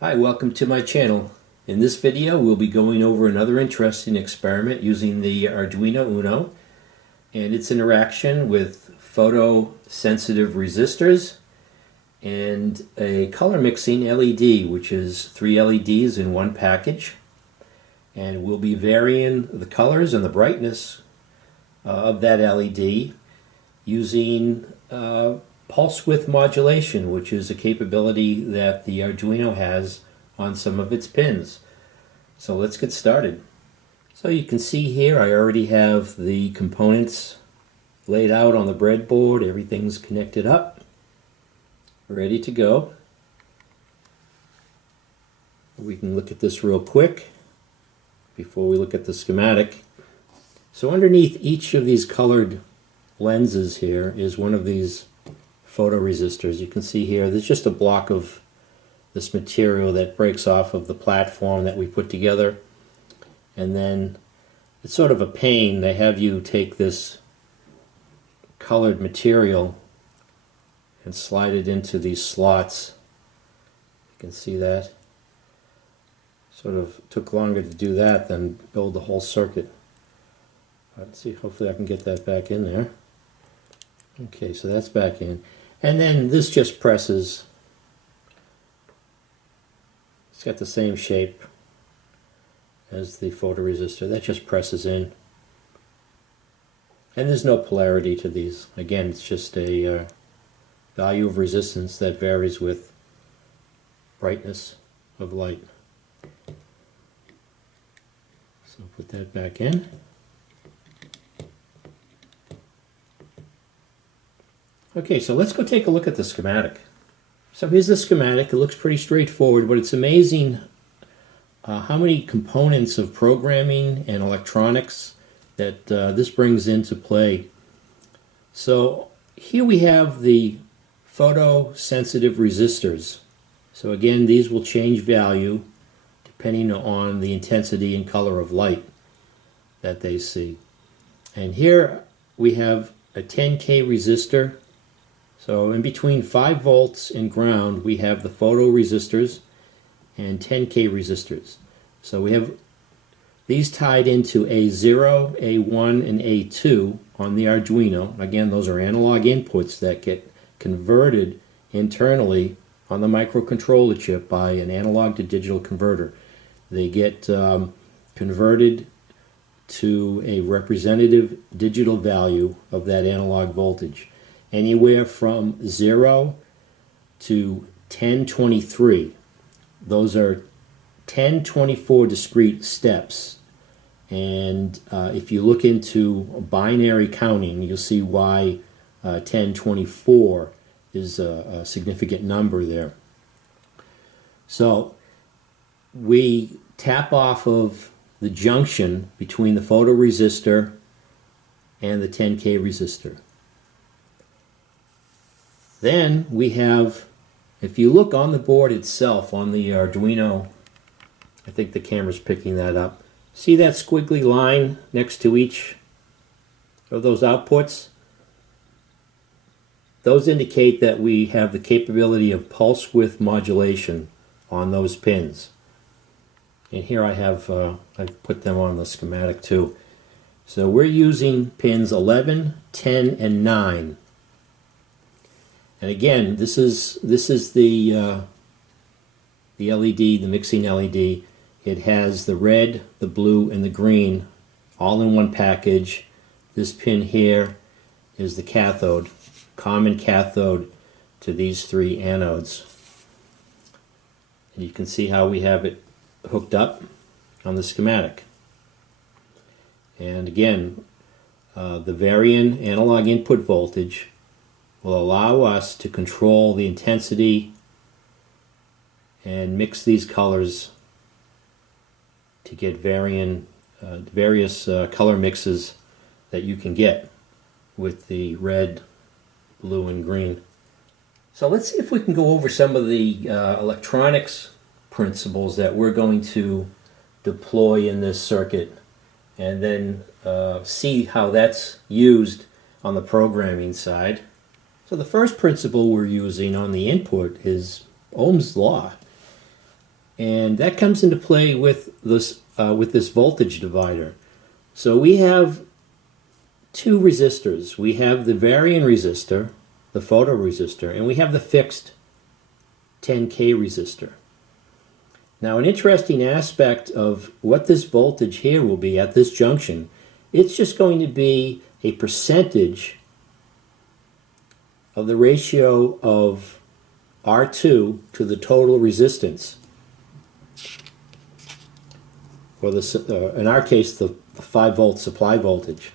Hi, welcome to my channel. In this video we'll be going over another interesting experiment using the Arduino Uno and its interaction with photosensitive resistors and a color mixing LED, which is 3 LEDs in one package, and we'll be varying the colors and the brightness of that LED using Pulse Width Modulation, which is a capability that the Arduino has on some of its pins. So let's get started. So you can see here I already have the components laid out on the breadboard. Everything's connected up, ready to go. We can look at this real quick before we look at the schematic. So underneath each of these colored lenses here is one of these photoresistors. You can see here there's just a block of this material that breaks off of the platform that we put together, and then it's sort of a pain. They have you take this colored material and slide it into these slots. You can see that. Sort of took longer to do that than build the whole circuit. Let's see, hopefully I can get that back in there. Okay, so that's back in. And then this just presses. It's got the same shape as the photoresistor. That just presses in. And there's no polarity to these. Again, it's just a value of resistance that varies with brightness of light. So put that back in. Okay, so let's go take a look at the schematic. So here's the schematic. It looks pretty straightforward, but it's amazing how many components of programming and electronics that this brings into play. So here we have the photosensitive resistors. So again, these will change value depending on the intensity and color of light that they see. And here we have a 10K resistor. So in between 5 volts and ground, we have the photoresistors and 10K resistors. So we have these tied into A0, A1, and A2 on the Arduino. Again, those are analog inputs that get converted internally on the microcontroller chip by an analog to digital converter. They get converted to a representative digital value of that analog voltage, anywhere from 0 to 1023. Those are 1024 discrete steps. And if you look into binary counting, you'll see why 1024 is a significant number there. So we tap off of the junction between the photoresistor and the 10K resistor. Then we have, if you look on the board itself, on the Arduino, I think the camera's picking that up. See that squiggly line next to each of those outputs? Those indicate that we have the capability of pulse width modulation on those pins. And here I have, I've put them on the schematic too. So we're using pins 11, 10, and 9. And again, this is the LED, the mixing LED. It has the red, the blue, and the green all in one package. This pin here is the cathode, common cathode to these 3 anodes. And you can see how we have it hooked up on the schematic. And again, the varying analog input voltage will allow us to control the intensity and mix these colors to get various color mixes that you can get with the red, blue, and green. So let's see if we can go over some of the electronics principles that we're going to deploy in this circuit, and then see how that's used on the programming side. So the first principle we're using on the input is Ohm's law. And that comes into play with this voltage divider. So we have two resistors. We have the varying resistor, the photoresistor, and we have the fixed 10K resistor. Now, an interesting aspect of what this voltage here will be at this junction, it's just going to be a percentage of the ratio of R2 to the total resistance, or in our case, the 5-volt supply voltage.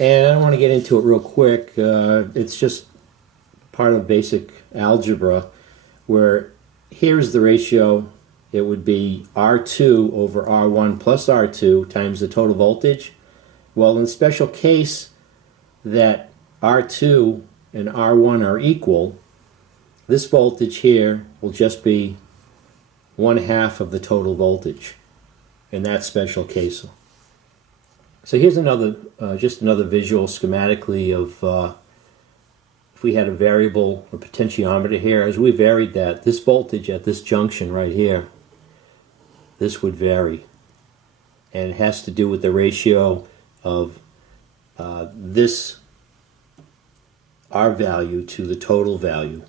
And I don't want to get into it real quick. It's just part of basic algebra, where here's the ratio. It would be R2 over R1 plus R2 times the total voltage. Well, in the special case that R2 and R1 are equal, this voltage here will just be 1/2 of the total voltage in that special case. So here's another, just another visual schematically of if we had a variable or potentiometer here. As we varied that, this voltage at this junction right here, this would vary. And it has to do with the ratio of this R value to the total value,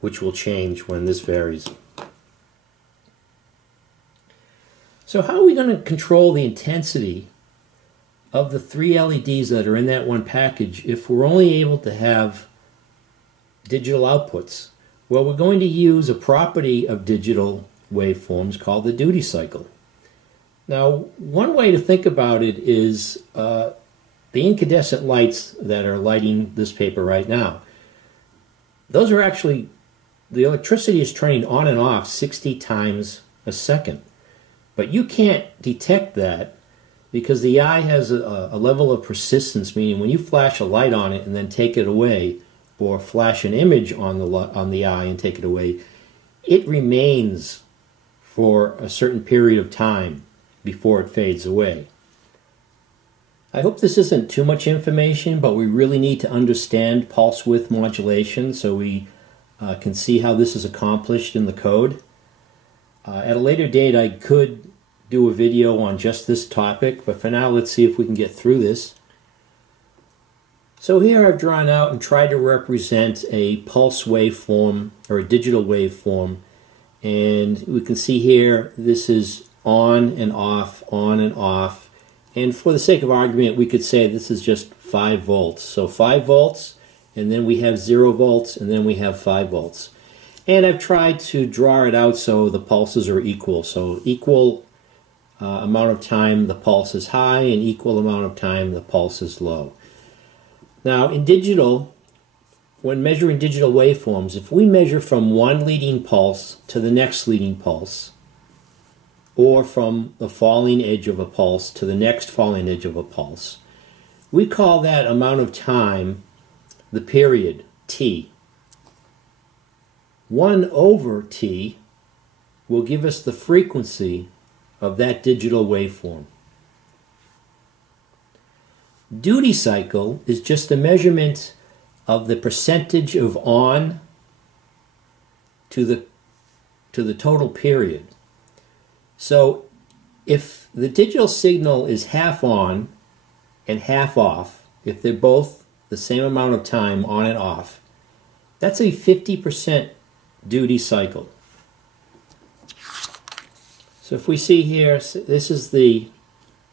which will change when this varies. So how are we going to control the intensity of the 3 LEDs that are in that one package if we're only able to have digital outputs? Well, we're going to use a property of digital waveforms called the duty cycle. Now, one way to think about it is the incandescent lights that are lighting this paper right now. Those are actually, the electricity is turning on and off 60 times a second. But you can't detect that because the eye has a level of persistence, meaning when you flash a light on it and then take it away, or flash an image on the eye and take it away, it remains for a certain period of time before it fades away. I hope this isn't too much information, but we really need to understand pulse width modulation so we can see how this is accomplished in the code. At a later date, I could do a video on just this topic, but for now, let's see if we can get through this. So here I've drawn out and tried to represent a pulse waveform, or a digital waveform, and we can see here this is on and off, on and off, and for the sake of argument, we could say this is just 5 volts. So 5 volts, and then we have 0 volts, and then we have 5 volts. And I've tried to draw it out so the pulses are equal. So equal amount of time the pulse is high, and equal amount of time the pulse is low. Now in digital, when measuring digital waveforms, if we measure from one leading pulse to the next leading pulse, or from the falling edge of a pulse to the next falling edge of a pulse, we call that amount of time the period, t. 1 over t will give us the frequency of that digital waveform. Duty cycle is just a measurement of the percentage of on to the total period. So if the digital signal is half on and half off, if they're both the same amount of time on and off, that's a 50% duty cycle. So if we see here, this is the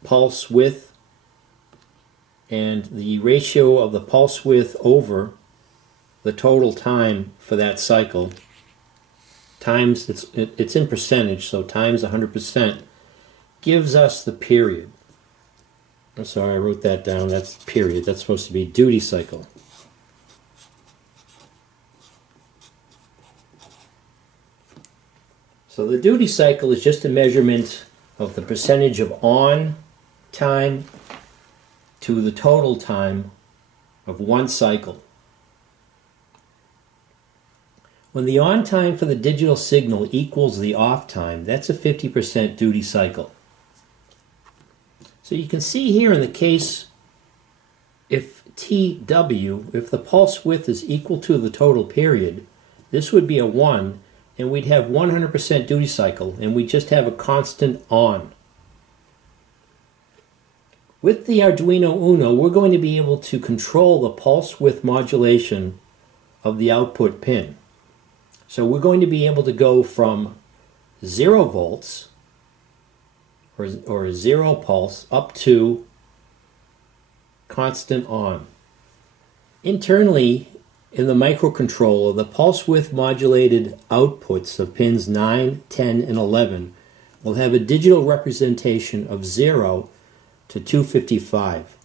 pulse width, and the ratio of the pulse width over the total time for that cycle times, it's in percentage, so times 100%, gives us the period. I'm sorry, I wrote that down. That's period. That's supposed to be duty cycle. So the duty cycle is just a measurement of the percentage of on time to the total time of one cycle. When the on time for the digital signal equals the off time, that's a 50% duty cycle. So you can see here in the case, if TW, if the pulse width is equal to the total period, this would be a 1, and we'd have 100% duty cycle, and we just have a constant on. With the Arduino Uno, we're going to be able to control the pulse width modulation of the output pin. So we're going to be able to go from 0 volts or 0 pulse up to constant on. Internally, in the microcontroller, the pulse width modulated outputs of pins 9, 10, and 11 will have a digital representation of 0 to 255.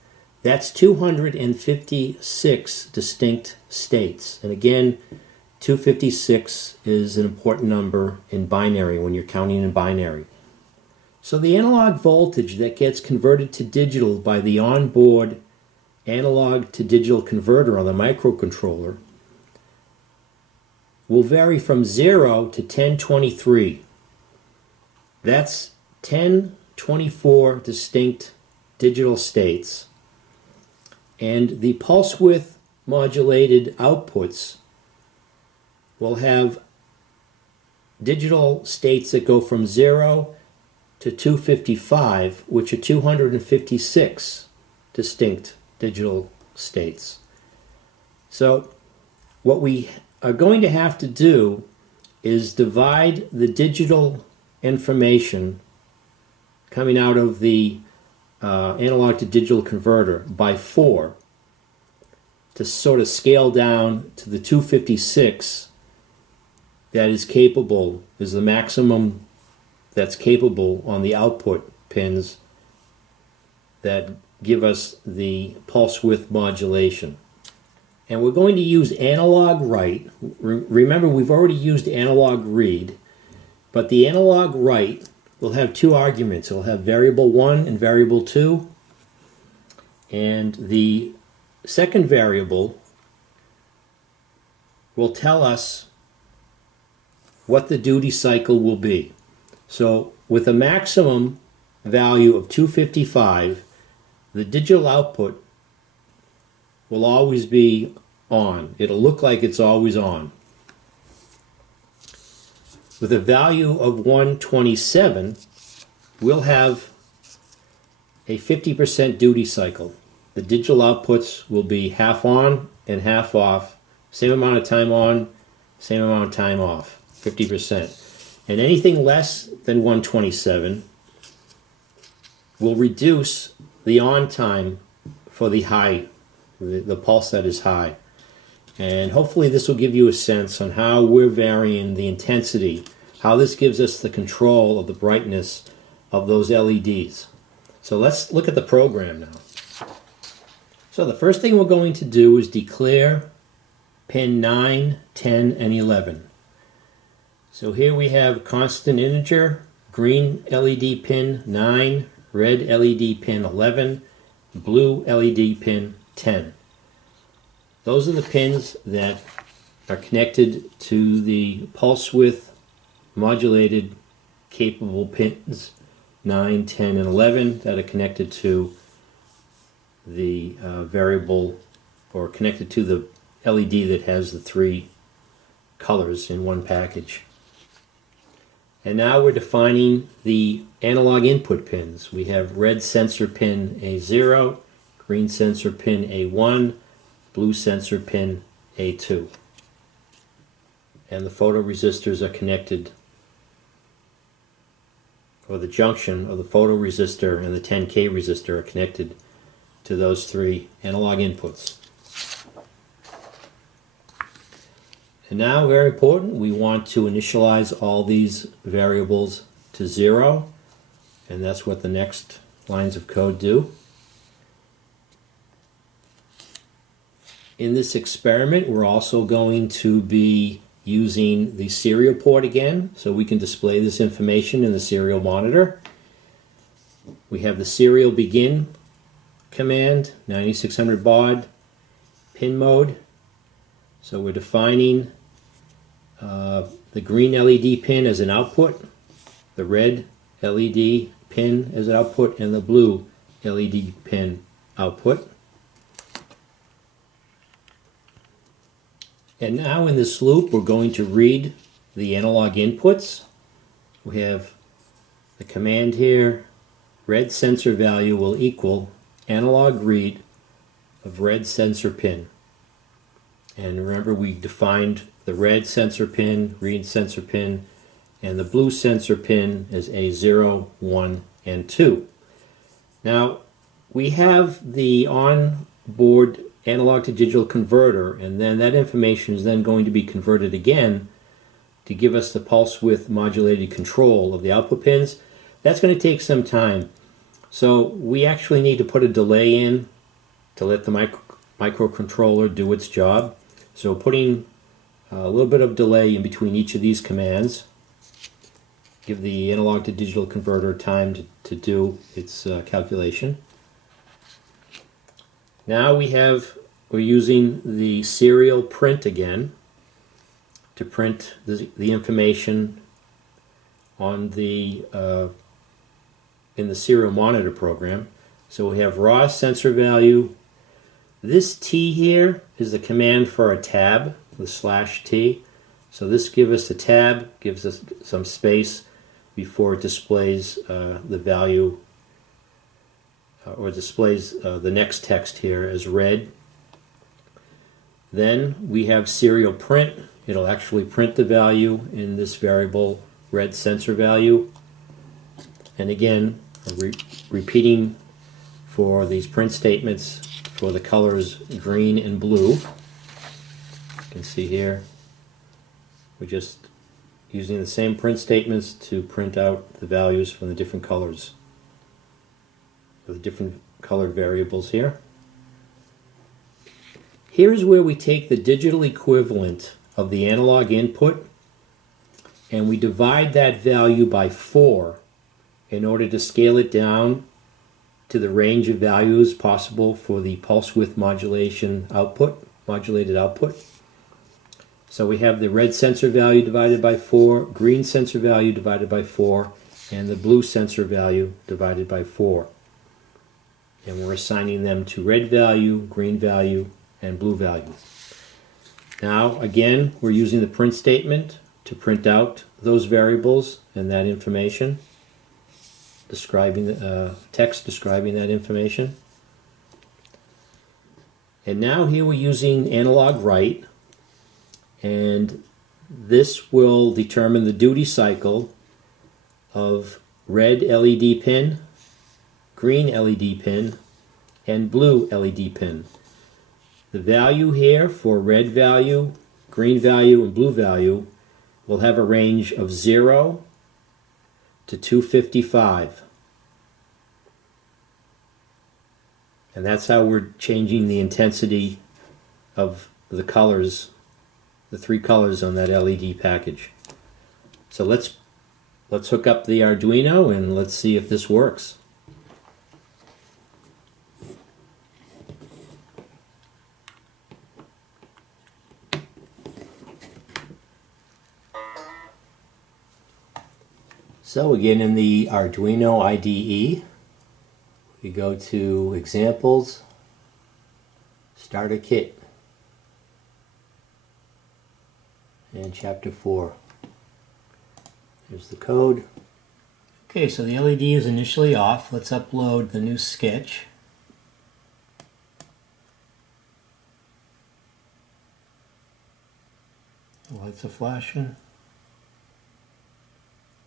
That's 256 distinct states. And again, 256 is an important number in binary when you're counting in binary. So the analog voltage that gets converted to digital by the onboard analog to digital converter on the microcontroller will vary from 0 to 1023. That's 1024 distinct digital states. And the pulse width modulated outputs will have digital states that go from 0 to 255, which are 256 distinct digital states. So what we are going to have to do is divide the digital information coming out of the analog to digital converter by 4 to sort of scale down to the 256 that is capable, is the maximum that's capable on the output pins that give us the pulse width modulation. And we're going to use analog write. Remember, we've already used analog read, but the analog write will have 2 arguments. It'll have variable 1 and variable 2. And the second variable will tell us what the duty cycle will be. So with a maximum value of 255, the digital output will always be on. It'll look like it's always on. With a value of 127, we'll have a 50% duty cycle. The digital outputs will be half on and half off. Same amount of time on, same amount of time off, 50%. And anything less than 127 will reduce the on time for the high, the pulse that is high. And hopefully this will give you a sense on how we're varying the intensity, how this gives us the control of the brightness of those LEDs. So let's look at the program now. So the first thing we're going to do is declare pin 9, 10, and 11. So here we have constant integer, green LED pin 9, red LED pin 11, blue LED pin 10. Those are the pins that are connected to the pulse width modulated capable pins 9, 10, and 11 that are connected to the variable, or connected to the LED that has the 3 colors in one package. And now we're defining the analog input pins. We have red sensor pin A0, green sensor pin A1, blue sensor pin A2. And the photoresistors are connected, or the junction of the photoresistor and the 10K resistor are connected to those 3 analog inputs. And now, very important, we want to initialize all these variables to 0, and that's what the next lines of code do. In this experiment, we're also going to be using the serial port again, so we can display this information in the serial monitor. We have the serial begin command, 9600 baud, pin mode. So we're defining the green LED pin as an output, the red LED pin as an output, and the blue LED pin output. And now in this loop we're going to read the analog inputs. We have the command here, red sensor value will equal analog read of red sensor pin. And remember, we defined the red sensor pin, read sensor pin, and the blue sensor pin as A0, 1, and 2. Now, we have the on-board analog to digital converter, and then that information is then going to be converted again to give us the pulse width modulated control of the output pins. That's going to take some time. So we actually need to put a delay in to let the microcontroller do its job. So putting a little bit of delay in between each of these commands, give the analog to digital converter time to do its calculation. Now we're using the serial print again to print the information on the in the serial monitor program. So we have raw sensor value. This T here is the command for a tab, the /T. So this gives us a tab, gives us some space before it displays the value or displays the next text here as red. Then we have serial print. It'll actually print the value in this variable red sensor value. And again, repeating for these print statements for the colors green and blue. You can see here, we're just using the same print statements to print out the values from the different colors, for the different colored variables here. Here's where we take the digital equivalent of the analog input and we divide that value by 4 in order to scale it down to the range of values possible for the pulse width modulation output, modulated output. So we have the red sensor value divided by 4, green sensor value divided by 4, and the blue sensor value divided by 4. And we're assigning them to red value, green value, and blue value. Now, again, we're using the print statement to print out those variables and that information, describing the text describing that information. And now here we're using analog write, and this will determine the duty cycle of red LED pin, green LED pin, and blue LED pin. The value here for red value, green value, and blue value will have a range of 0 to 255. And that's how we're changing the intensity of the colors, the 3 colors on that LED package. So let's hook up the Arduino and let's see if this works. So again, in the Arduino IDE, we go to Examples, Starter Kit, and Chapter 4. Here's the code. Okay, so the LED is initially off. Let's upload the new sketch. The lights are flashing.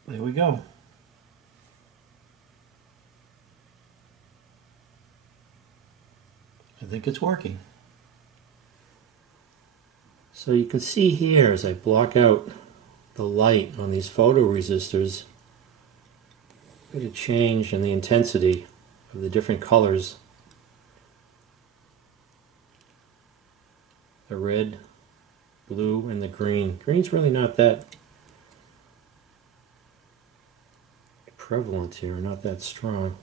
There we go. I think it's working. So you can see here as I block out the light on these photoresistors, get a change in the intensity of the different colors. The red, blue, and the green. Green's really not that prevalent here, not that strong.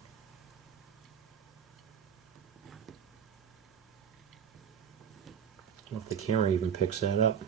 I don't know if the camera even picks that up.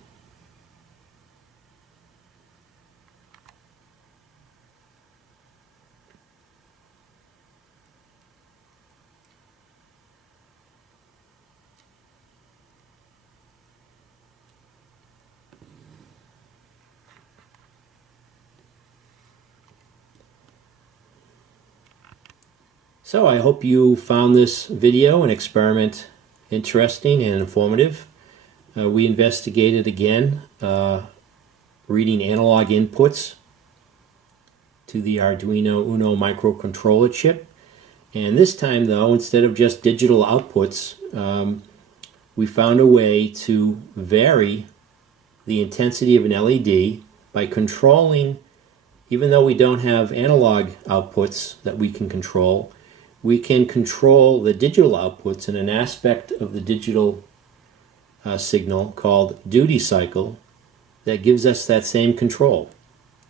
So I hope you found this video and experiment interesting and informative. We investigated again reading analog inputs to the Arduino Uno microcontroller chip. And this time though, instead of just digital outputs, we found a way to vary the intensity of an LED by controlling, even though we don't have analog outputs that we can control, we can control the digital outputs in an aspect of the digital signal called duty cycle that gives us that same control,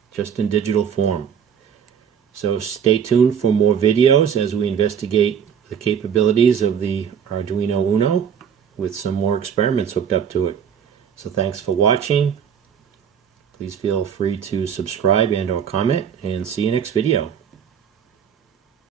just in digital form. So stay tuned for more videos as we investigate the capabilities of the Arduino Uno with some more experiments hooked up to it. So thanks for watching. Please feel free to subscribe and or comment, and see you next video.